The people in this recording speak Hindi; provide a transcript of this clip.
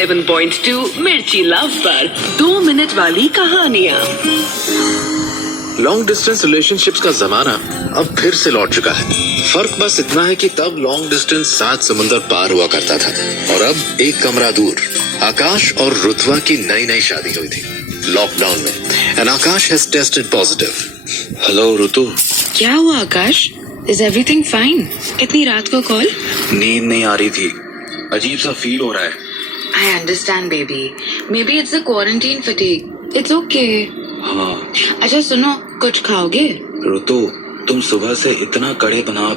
107.2 मिर्ची लव पर 2 मिनट वाली कहानियाँ। लॉन्ग डिस्टेंस रिलेशनशिप्स का जमाना अब फिर से लौट चुका है। फर्क बस इतना है कि तब लॉन्ग डिस्टेंस 7 समुंदर पार हुआ करता था और अब एक कमरा दूर आकाश और रुतवा की नई शादी हुई थी लॉकडाउन में। And Akash has tested positive. Hello Ritu. क्या हुआ आकाश? Is everything fine? इतनी रात को कॉल? नींद नहीं आ रही थी, अजीब सा फील हो रहा है। I understand baby, may be it's a quarantine fatigue, it's okay. हाँ। अच्छा सुनो, कुछ खाओगे? ऋतु, तुम सुबह से इतना कड़े बना